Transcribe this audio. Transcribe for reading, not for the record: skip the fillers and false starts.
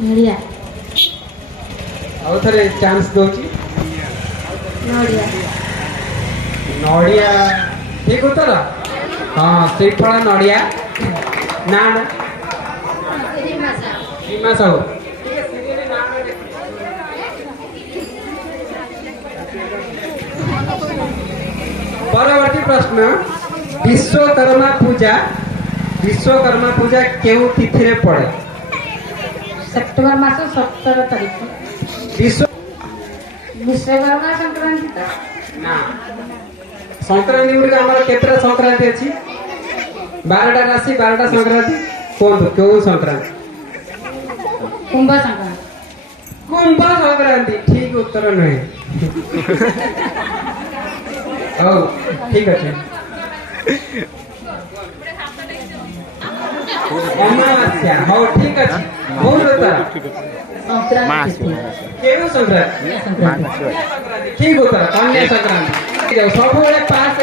नड़िया आउ थरे चांस दोची नड़िया नड़िया ठीक उत्तर हाँ श्रीफल नड़िया ना ना सीमा साहू परवर्ती प्रश्न विश्वकर्मा पूजा केउ तिथि रे पड़े सेप्टेम्बर मास 17 तारीख विश्व विश्वकर्मा संक्रांति तो ना संक्रांति गुड़ी हमर केतरा संक्रांति अछि 12टा राशि 12टा संक्रांति कोन केउ संक्रांति कुंभ संक्रांति कुंभ संक्रांति ठीक उत्तर नहीं ओ ठीक अछि अमावस्या हो ठीक अछि भूल उत्तर संक्रांति केउ संक्रांति ठीक उत्तर कन्या संक्रांति सब बेले पास